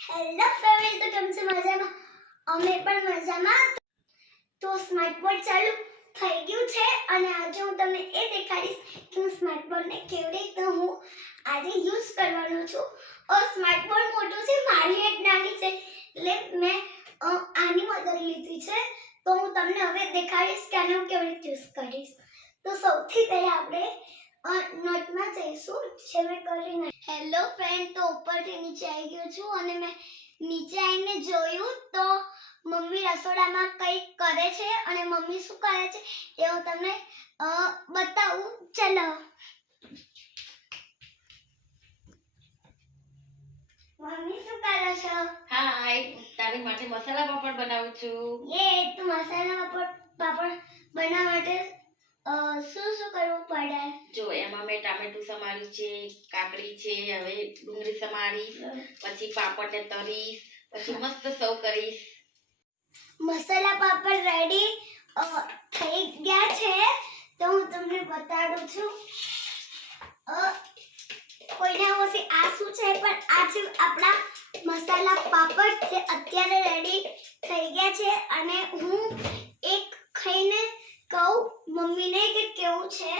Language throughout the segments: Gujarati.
હેલો ફેમિલી, તો કેમ છો? મજામાં? અમે પણ મજામાં. તો સ્માર્ટ બોર્ડ ચાલુ થઈ ગયું છે અને આજે હું તમને એ દેખાડીશ કે હું સ્માર્ટ બોર્ડને કેવી રીતે હું આજે યુઝ કરવાનો છું. સ્માર્ટ બોર્ડ મોટું છે, મારી એક નાની છે, એટલે મેં આની મદદ લીધી છે. તો હું તમને હવે દેખાડીશ કે આને હું કેવી રીતે યુઝ કરીશ. તો સૌથી પહેલા આપણે નોટમાં જઈશું, જે મેં કરીને. હેલો ફ્રેન્ડ, તો ઉપરથી નીચે આવી ગયો છું અને મેં નીચે આવીને જોયું તો મમ્મી રસોડામાં કંઈક કરે છે અને મમ્મી શું કરે છે એ હું તમને બતાવું. ચલો. મમ્મી શું કરો છો? હાય, તારી માટે મસાલા પાપડ બનાવું છું. તો મસાલા પાપડ બનાવવા માટે શું શું કરવું પડે? જો એમાં મેં ટામેટું સમાર્યું છે, કાકડી છે, હવે ડુંગળી સમારી, પછી પાપડને તરીશ, પછી મસ્ત સર્વ કરીશ. મસાલા પાપડ રેડી થઈ ગયા છે, તો હું તમને બતાડું છું. કોઈને ઓછી આ શું છે, પણ આ છે આપણા મસાલા પાપડ જે અત્યારે રેડી થઈ ગયા છે અને હું એક ખાઈને કહું મમ્મીને કે કેવું છે.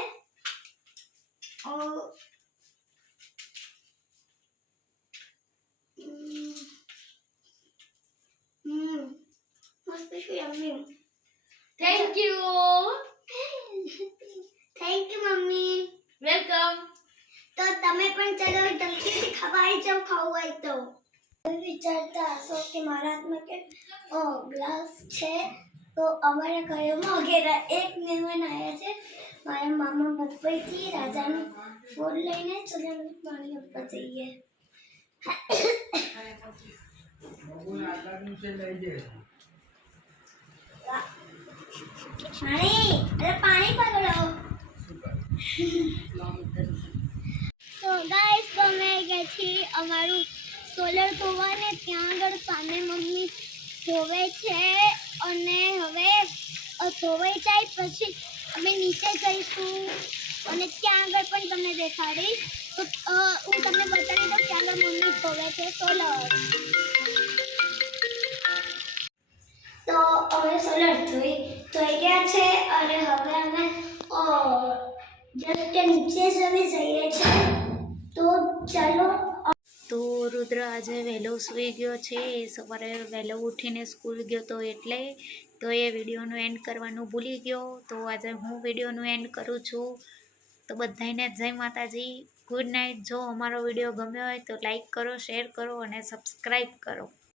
મસ્ત છે, yummy. Thank you mummy. Welcome. તો તમે પણ ચલો જલ્દીથી ખવાઈ જાઓ, ખાવું હોય તો. વિચારતા હશો કે મારા હાથમાં કે ગ્લાસ છે, તો અમારા ઘરમાં વગેરે એક મહેમાન આવ્યા છે. મારા મામા મુંબઈથી રાજાનો ફોન લઈને ચલો પાણી આપવા જઈએ. પાણી પકડો. તો ગાઈસ, તો અમે ગયા છીએ અમારું સોલર ધોવાને. ત્યાં આગળ સામે મમ્મી ધોવે છે અને હવે ધોવાઈ જાય પછી અમે નીચે જઈશું અને ત્યાં આગળ પણ તમને દેખાડીશ. તો હું તમને બતાવી દઉં ત્યાં આગળ મમ્મી ધોવે છે સોલર. તો અમે સોલર ધોઈ ગયા છે અને હવે અમે જસ્ટ નીચે જ અમે જઈએ છીએ. તો ચાલો. તો રુદ્ર આજે વહેલો સૂઈ ગયો છે, સવારે વહેલો ઉઠીને સ્કૂલ ગયો તો એટલે તો એ વિડીયોનું એન્ડ કરવાનું ભૂલી ગયો. તો આજે હું વિડીયોનું એન્ડ કરું છું. તો બધાને જય માતાજી, ગુડ નાઇટ. જો અમારો વિડીયો ગમ્યો હોય તો લાઈક કરો, શેર કરો અને સબસ્ક્રાઈબ કરો.